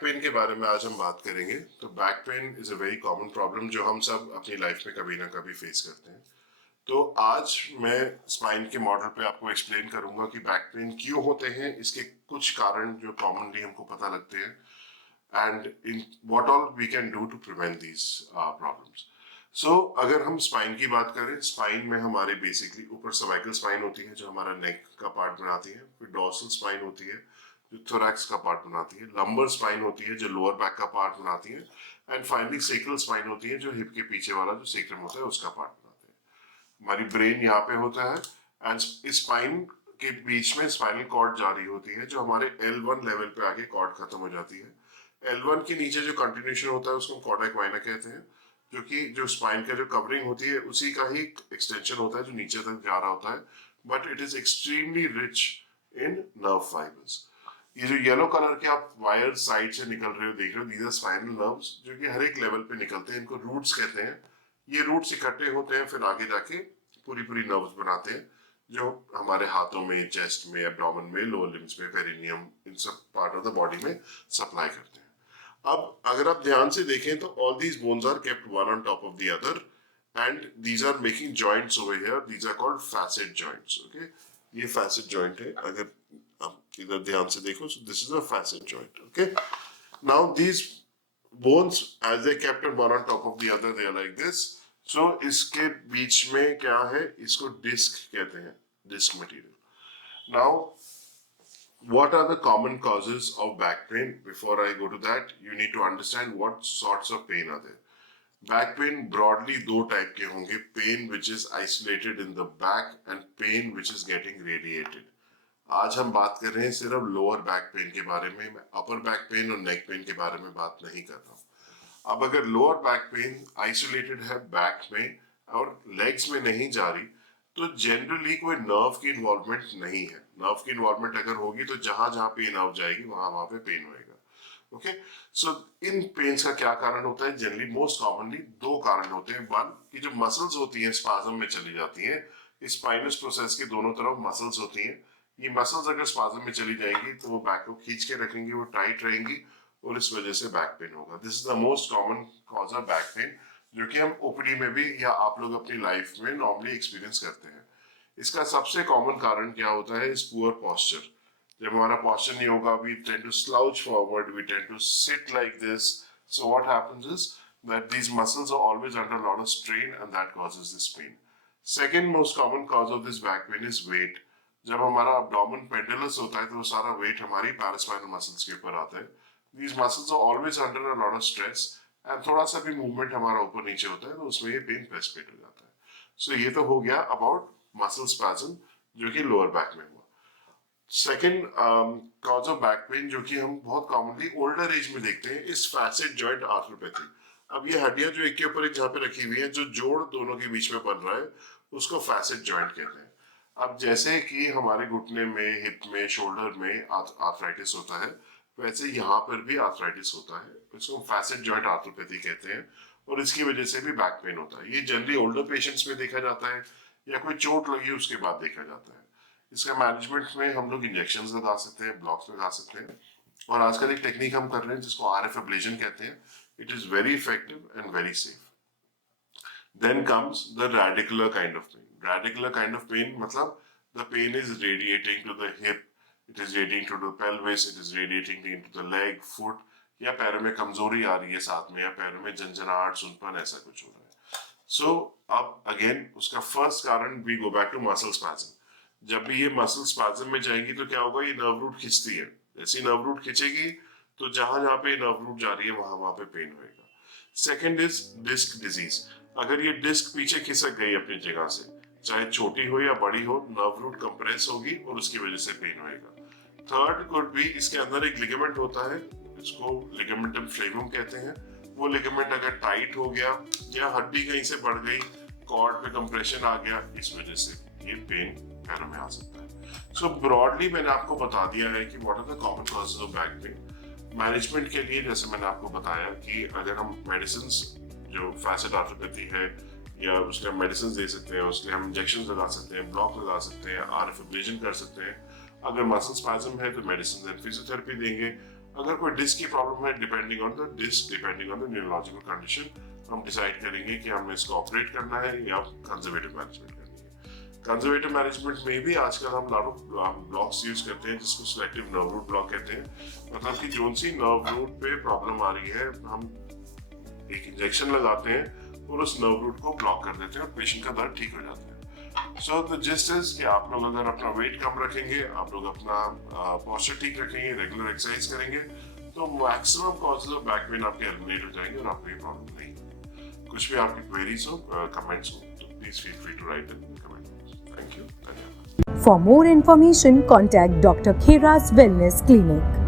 Pen के बारे में आज हम बात करेंगे। तो back pain is a very common problem जो हम सब अपनी लाइफ में कभी ना कभी फेस करते हैं। तो आज मैं स्पाइन के मॉडल पे आपको एक्सप्लेन करूंगा कि बैक पेन क्यों होते हैं, इसके कुछ कारण जो कॉमनली हमको पता लगते हैं, and in what all we can do to prevent these problems. So अगर हम स्पाइन की बात करें, स्पाइन में हमारे बेसिकली ऊपर सर्वाइकल स्पाइन होती है जो हमारा नेक का पार्ट बनाती है, फिर डॉर्सल स्पाइन होती है जो थोरैक्स का पार्ट बनाती है, लंबर स्पाइन होती है जो लोअर बैक का पार्ट बनाती है, एंड फाइनली सेक्रल स्पाइन होती है जो हिप के पीछे वाला जो सेक्रम होता है उसका पार्ट बनाते हैं। हमारी ब्रेन यहाँ पे होता है, एंड इस स्पाइन के बीच में स्पाइनल कॉर्ड जारी होती है जो हमारे L1 लेवल पे आके कॉर्ड खत्म हो जाती है। L1 के नीचे जो कंटिन्यूशन होता है उसको हम कॉर्डा इक्वाइना कहते हैं, जो कि जो स्पाइन का जो कवरिंग होती है उसी का ही एक्सटेंशन होता है जो नीचे तक जा रहा होता है, but it is extremely rich in nerve fibres. ये जो येलो कलर के आप वायर साइड से निकल रहे हो देख रहे हो, दीज आर स्पाइनल नर्व्स जो कि हर एक लेवल पे निकलते हैं, इनको रूट्स कहते हैं। ये रूट्स इकट्ठे होते हैं फिर आगे जाके पूरी पूरी नर्व्स बनाते हैं जो हमारे हाथों में, चेस्ट में, एब्डोमेन में, लोअर लिम्स में, पेरिनियम, इन सब पार्ट ऑफ द बॉडी में सप्लाई करते हैं। अब अगर आप ध्यान से देखें तो all these bones are kept one on top of the other and these are making joints over here, these are called facet joints. Okay, ये फैसेट जॉइंट है, अगर आप इधर ध्यान से देखो, so this is a facet joint. Okay, now these bones as they kept it one on top of the other, they are like this. So इसके बीच में क्या है, इसको डिस्क कहते हैं, disc material. now what are the common causes of back pain? Before I go to that, you need to understand what sorts of pain are there. Back pain broadly दो type के होंगे, pain which is isolated in the back and pain which is getting radiated. आज हम बात कर रहे हैं सिर्फ लोअर बैक पेन के बारे में, मैं अपर बैक पेन और नेक पेन के बारे में बात नहीं कर रहा हूँ। अब अगर लोअर बैक पेन आइसोलेटेड है बैक में और लेग्स में नहीं जा रही, तो जनरली कोई नर्व की इन्वॉल्वमेंट नहीं है। नर्व की इन्वॉल्वमेंट अगर होगी तो जहां जहां पे नर्व जाएगी वहां वहां पे पेन होएगा। ओके, सो इन पेन्स का क्या कारण होता है? जनरली मोस्ट कॉमनली दो कारण होते हैं। वन, कि जो मसल्स होती हैं स्पाज्म में चली जाती हैं, स्पाइनस प्रोसेस के दोनों तरफ मसल्स होती हैं, ये मसल्स अगर स्पाज्म में चली जाएंगी तो वो बैक को खींच के रखेंगी, वो टाइट रहेंगी और इस वजह से बैक पेन होगा। This is the most common cause of back pen, जो कि हम ओपीडी में भी या आप लोग अपनी लाइफ में नॉर्मली एक्सपीरियंस करते हैं। इसका सबसे कॉमन कारण क्या होता है? Is poor posture. जब हमारा पॉस्चर नहीं होगा, we tend to slouch forward, we tend to sit like this. So what happens is that these muscles are always under a lot of strain and that causes this pain. Second most common cause of this back pain is weight. जब हमारा abdomen pendulous होता है तो वो सारा weight हमारी paraspinal muscles के ऊपर आता है। These muscles are always under a lot of stress and थोड़ा सा भी movement हमारा ऊपर नीचे होता है तो उसमें ये pain precipitate हो जाता है। So ये तो हो गया about muscle spasm जो कि lower back में हुआ। Second cause of back pen जो कि हम बहुत कॉमनली ओल्डर एज में देखते हैं इस फैसेट जॉइंट आर्थ्रोपैथी। अब ये हड्डियां जो एक के ऊपर एक जहाँ पे रखी हुई है, जो जोड़ दोनों के बीच में बन रहा है, उसको फैसेट जॉइंट कहते हैं। अब जैसे कि हमारे घुटने में, हिप में, शोल्डर में आर्थराइटिस होता है, वैसे यहाँ पर भी आर्थराइटिस होता है, इसको फैसेट जॉइंट आर्थ्रोपैथी कहते हैं और इसकी वजह से भी बैक पेन होता है। ये जनरली ओल्डर पेशेंट्स में देखा जाता है या कोई चोट लगी उसके बाद देखा जाता है। इसका मैनेजमेंट में हम लोग इंजेक्शंस लगा सकते हैं, ब्लॉक्स लगा सकते हैं, और आजकल एक टेक्निक हम कर रहे हैं जिसको आरएफ एब्लेशन कहते हैं। It is very effective and very safe. Then comes the radicular kind of pain. Radicular kind of pain मतलब the pain is radiating to the hip, it is radiating to the pelvis, it is radiating into the leg, foot, या पैरों में कमजोरी आ रही है साथ में, या पैरों में झंझनाहट, सुनपन, ऐसा कुछ हो रहा है। सो अब अगेन उसका फर्स्ट कारण we go back to muscle spasm. जब भी ये मसल स्पैज्म में जाएंगी तो क्या होगा, ये नर्व रूट खींचती है, जैसी नर्व रूट खींचेगी तो जहां जहां पे नर्व रूट जा रही है वहां वहां पे पेन होएगा। Second is disc disease. अगर ये डिस्क पीछे खिसक गई अपनी जगह से, चाहे छोटी हो या बड़ी हो, नर्व रूट कंप्रेस होगी और उसकी वजह से पेन होएगा। थर्ड कुड भी, इसके अंदर एक लिगामेंट होता है, इसको लिगामेंटम फ्लेवम कहते हैं, वो लिगामेंट अगर टाइट हो गया या हड्डी कहीं से बढ़ गई, कॉर्ड पे कंप्रेशन आ गया, इस वजह से ये पेन पैरों में आ सकता है। सो ब्रॉडली मैंने आपको बता दिया है कि what are the common causes of back pain. Management के लिए जैसे मैंने आपको बताया कि अगर हम मेडिसिन, जो फैसेट आर्थ्रोपैथी है, या उसके हम मेडिसिन दे सकते हैं, उसके हम इंजेक्शन लगा सकते हैं, ब्लॉक लगा सकते हैं, आरएफ एब्लेशन कर सकते हैं। अगर मसल स्पैज्म है तो मेडिसिन एंड फिजियोथेरेपी देंगे। अगर कोई डिस्क की प्रॉब्लम है, depending on the disc, depending on the neurological condition, हम डिसाइड करेंगे कि हमें इसको ऑपरेट करना है या कंजर्वेटिव मैनेजमेंट करनी है। कंजर्वेटिव मैनेजमेंट में भी आजकल हम लाडो ब्लॉक्स यूज करते हैं जिसको सिलेक्टिव नर्व रूट ब्लॉक कहते हैं। मतलब कि जो सी नर्व रूट पे प्रॉब्लम आ रही है, हम एक इंजेक्शन लगाते हैं और उस नर्व रूट को ब्लॉक कर देते हैं और पेशेंट का दर्द ठीक हो जाता है। सो द जिस्ट इज कि आप लोग अगर अपना वेट कम रखेंगे, आप लोग अपना पोस्चर ठीक रखेंगे, रेगुलर एक्सरसाइज करेंगे, तो maximum causes of back pen आपके एलिमिनेट हो जाएंगे और आपको ये प्रॉब्लम नहीं होगी। कुछ भी आपकी क्वेरीज हो, कमेंट्स हो, तो please feel free to write in comment. Thank you, धन्यवाद। For more information, contact Dr. Khera's Wellness Clinic.